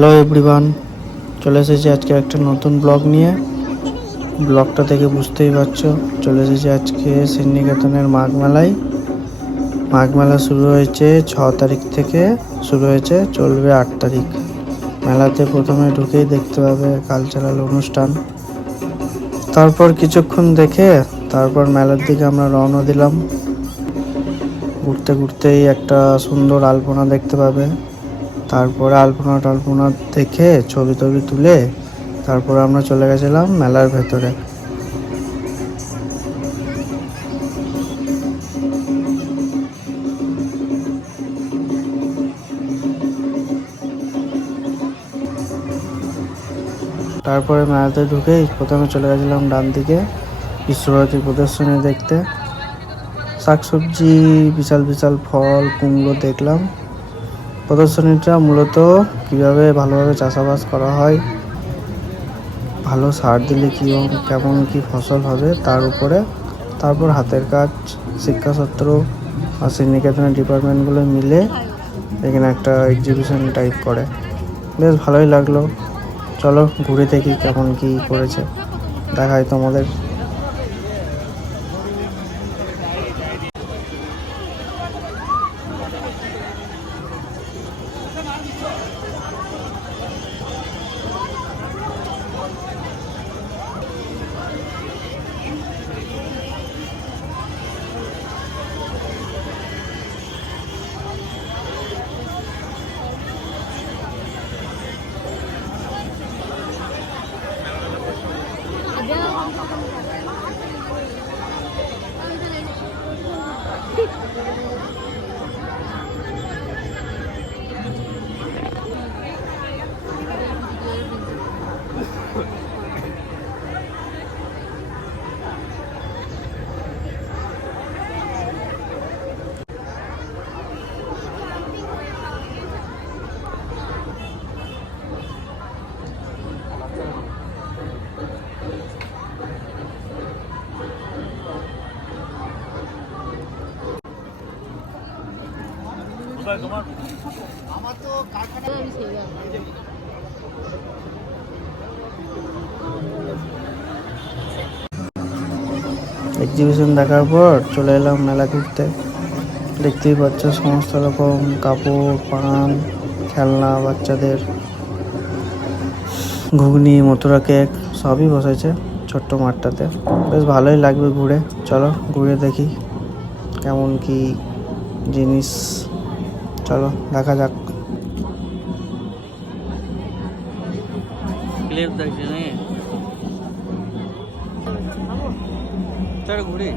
Hello everyone, চলে এসেছি আজকে একটা নতুন ব্লগ নিয়ে। ব্লগটা দেখে বুঝতেই পারছ, চলে এসেছি আজকে সিন্নিকেতনের মাঘ মেলায় মাঘ মেলা শুরু হয়েছে ছ তারিখ থেকে, শুরু হয়েছে চলবে আট তারিখ। মেলাতে প্রথমে ঢুকেই দেখতে পাবে কালচারাল অনুষ্ঠান। তারপর কিছুক্ষণ দেখে তারপর মেলার দিকে আমরা রওনা দিলাম। ঘুরতে ঘুরতেই একটা সুন্দর আলপনা দেখতে পাবে। তারপরে আলপনা টালপনা দেখে ছবি টবি তুলে তারপরে আমরা চলে গেছিলাম মেলার ভেতরে। তারপরে মেলাতে ঢুকেই প্রথমে চলে গেছিলাম ডান দিকে বিশ্বভারতী প্রদর্শনী দেখতে। শাকসবজি, বিশাল বিশাল ফল, কুমড়ো দেখলাম। প্রদর্শনীটা মূলত কীভাবে ভালোভাবে চাষাবাদ করা হয়, ভালো সার দিলে কি কেমন কি ফসল হবে তার উপরে, তারপর হাতের কাজ শিক্ষাসত্র আর শ্রীনিকেতনের ডিপার্টমেন্টগুলো মিলে এখানে একটা এক্সিবিশন টাইপ করে। বেশ ভালোই লাগল। চলো ঘুরে দেখি কেমন কি করেছে। দেখাই তোমাদের। এক্সিবিশন দেখার পর চলে এলাম মেলা ঘুরতে। দেখতেই পাচ্ছ সমস্ত রকম কাপড়, পান, খেলনা, বাচ্চাদের ঘুগনি, মথুরা কেক সবই বসেছে ছোট্ট মাঠটাতে। বেশ ভালোই লাগবে ঘুরে। চলো ঘুরে দেখি কেমন কি জিনিস চলো দেখা যাক। ক্লিপ দেখছি ঘুরি।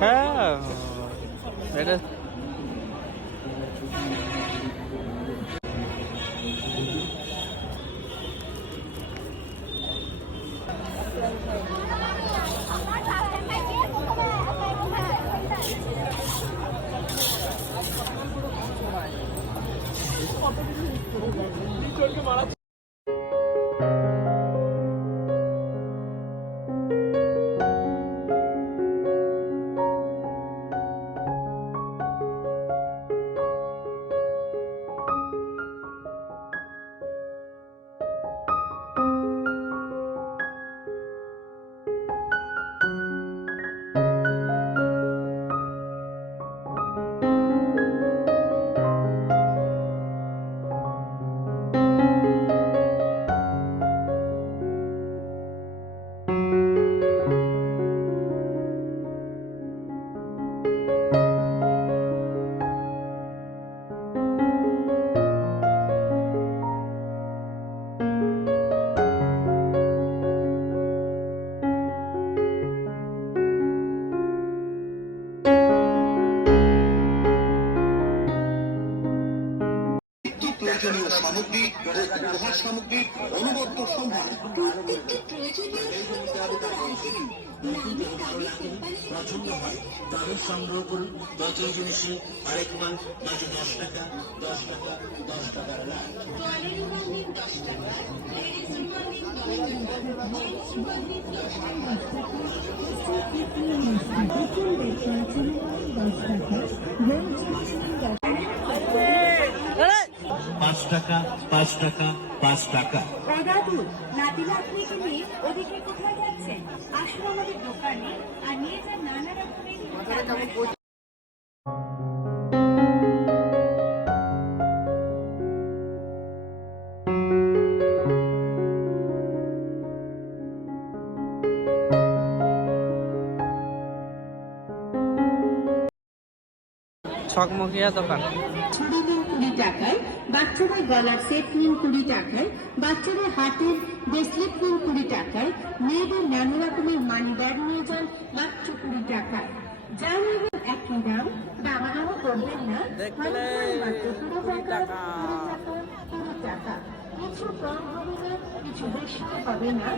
হ্যাঁ। এটা মারা সামগ্রী ও উপহার সামগ্রীর অনবদ্য প্রয়োজনীয় পছন্দ হয়। তাদের সংগ্রহ করুন। নতুন জিনিসে আরেক মাল মাত্র দশ টাকা দশ টাকা দশ টাকার লাভ পাঁচ টাকা পাঁচ টাকা পাঁচ টাকা। ও দাদু নাতি নাতনিকে নিয়ে ওদিকে কোথায় যাচ্ছেন? আসুন আমাদের দোকানে আর নিয়ে যান নানা রকমের ছকমকিয়া দোকান। কুড়ি টাকায় বাচ্চাদের গলার সেট নিন কুড়ি টাকায় বাচ্চাদের হাতের ব্রেসলেট নিন কুড়ি টাকায় মেয়েদের নানা রকমের মানি ব্যাগ নিয়ে যান মাত্র কুড়ি টাকায়। যা নেবেন একই দাম দামাদামও করবেন না মাত্র কুড়ি কুড়ি টাকা কিছু কম হবে না কিছু বেশি হবে না।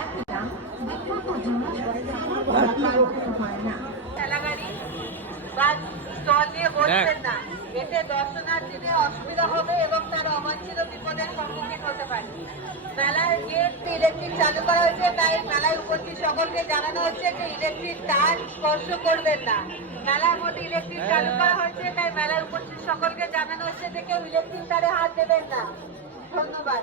এক দাম বিকল্প জিনিস হয় না। বা স্টল বসবেন না। এতে দর্শনার্থীদের অসুবিধা হবে এবং তারা অবাঞ্ছিত বিপদের সম্মুখীন হতে পারে। মেলার গেট ইলেকট্রিক চালু করা হয়েছে তাই মেলায় উপস্থিত সকলকে জানানো হচ্ছে যে ইলেকট্রিক তার স্পর্শ করবেন না। মেলার মধ্যে ইলেকট্রিক চালু করা হয়েছে তাই মেলায় উপস্থিত সকলকে জানানো হচ্ছে যে কেউ ইলেকট্রিক তারে হাত দেবেন না। ধন্যবাদ।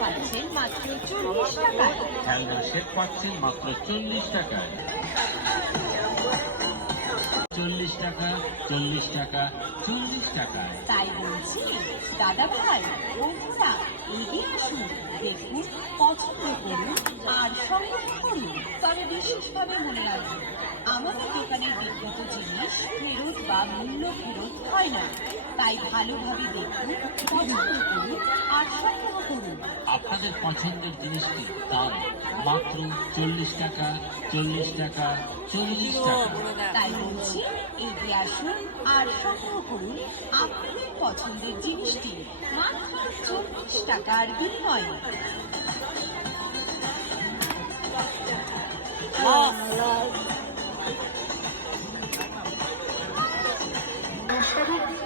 পাচ্ছেন মাত্র চল্লিশ টাকায়। হ্যান্ডেল সেট পাচ্ছেন মাত্র চল্লিশ টাকায়। চল্লিশ টাকা চল্লিশ টাকা চল্লিশ টাকা তাই বলছি, দাদা ভাই, বন্ধুরা, এগিয়ে আসুন, দেখুন, পছন্দ করুন, আর সংগ্রহ করুন, তবে বিশেষভাবে মনে রাখবেন আমাদের দোকানের বিক্রিত জিনিস ফেরত বা মূল্য ফেরত হয় না। তাই ভালোভাবে দেখুন, পছন্দ করুন, আর সংগ্রহ আপনাদের পছন্দের জিনিসটি দাম মাত্র চল্লিশ টাকা চল্লিশ টাকা চল্লিশ টাকা। তাই বলছি এগিয়ে আসুন আর সংগ্রহ করুন আপনাদের পছন্দের জিনিসটি মাত্র চল্লিশ টাকার বিনিময়ে।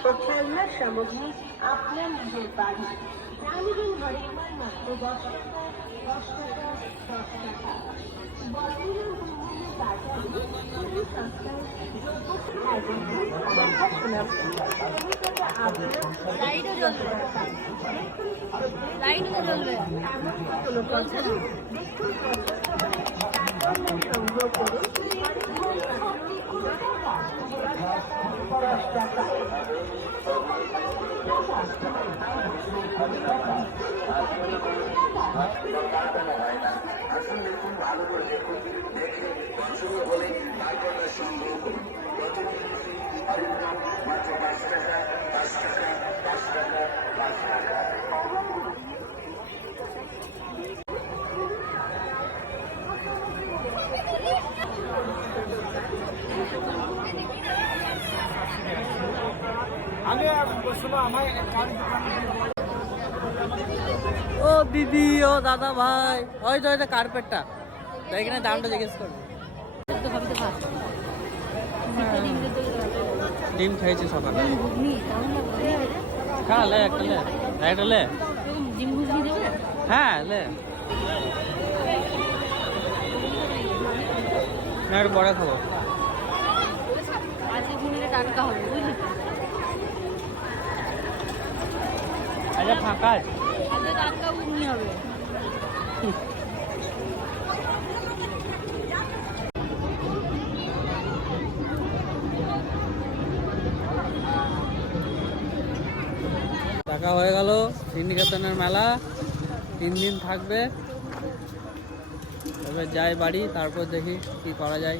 ও খেলনার সামগ্রী আপনার নিজের বাড়ি। জানিবেন হরিমার মাত্র দশ টাকা দশ টাকা দশ টাকা। বছরের মূল্যে বাজারে খুবই সস্তায় লাইটও জ্বলবে লাইটও জ্বলবে কোনো কথা না সংগ্রহ করুন ও দিদি ও দাদা ভাই। ওই তো ওই তো কার্পেটটা তো এখানে দামটা জিজ্ঞেস করব। ডিম খেয়েছি সকালে। খা লে একটা লে। একটা লে। হ্যাঁ লে। না একটু পরে খাব। ফাঁকা আছে হাতে টাটকা ঘুগনি হবে হয়ে গেল শ্রীনিকেতনের মেলা। তিন দিন থাকবে। এবার যাই বাড়ি, তারপর দেখি কি করা যায়।